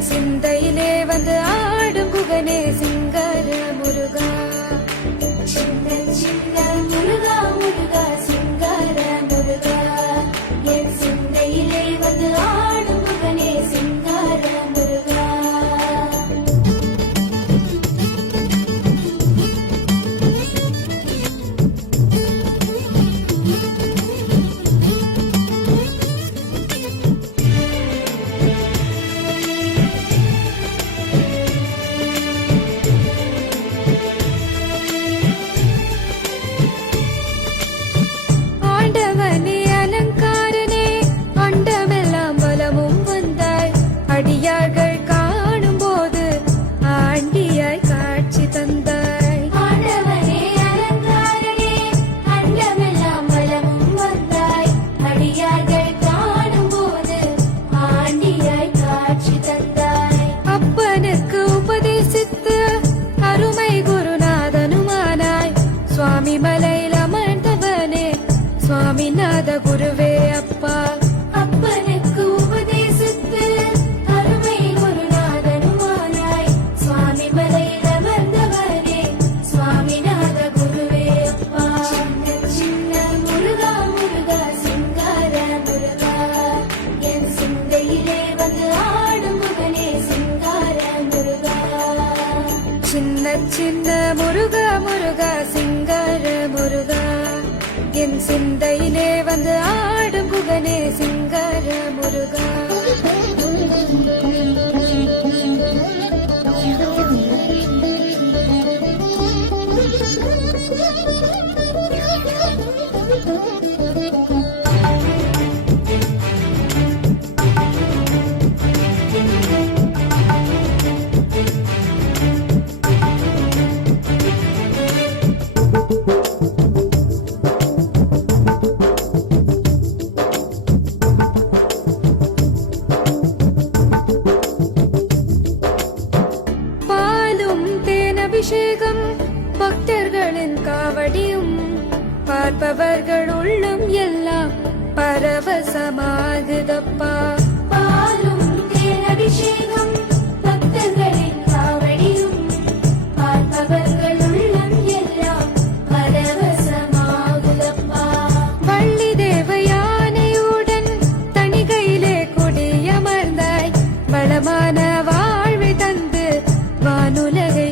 என் சிந்தையிலே வந்து ஆடும் குகனே சிங்கர முருகா. சின்ன சின்ன முருகா முருகா சிங்கர முருகா, என் சிந்தையிலே வந்து ஆடும் குகனே சிங்கர முருகா. அடியார்கள் காணும் போது ஆண்டியாய் காட்சி தந்தாய். ஆண்டவனே அலங்காரனே அண்டமெல்லாம் வலமும் வந்தாய். அடியார்கள் காணும் போது ஆண்டியாய் காட்சி தந்தாய். அப்பனுக்கு உபதேசித்து அருமை குருநாதனுமானாய். சுவாமி மலையில் அமர்ந்தவனே சுவாமிநாத குருவே அப்பா. அப்பனுக்கு உபதேசித்து அருமை குருநாதனுமானாய். சுவாமி மலையில் அமர்ந்தவனே சுவாமிநாத குருவே அப்பா. சின்ன சின்ன முருகா முருகா சிங்கார முருகா, என் சிந்தையிலே வந்து ஆடும் முகனே சிங்கார முருகா. சின்ன சின்ன முருகா முருகா சிங்கார முருகா, என் சிந்தையிலே வந்து ஆடும் குகனே சிங்கர முருகா. அபிஷேகம் பக்தர்களின் காவடியும் பார்ப்பவர்கள் உள்ளம் எல்லாம் பரவசமாகுதப்பா. பாலும் தேன் அபிஷேகம் பக்தர்களின் காவடியும் பார்ப்பவர்கள் உள்ளம் எல்லாம் பரவசமாகுதப்பா. வள்ளி தேவயானையுடன் தணிகையிலே கொடியமர்ந்தாய். வளமான வாழ்வை தந்து வானுலகை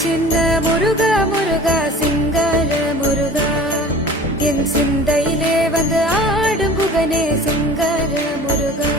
சின்ன முருகா முருகா சிங்கர முருகா, என் சிந்தையிலே வந்து ஆடும் குகனே சிங்கர முருகா.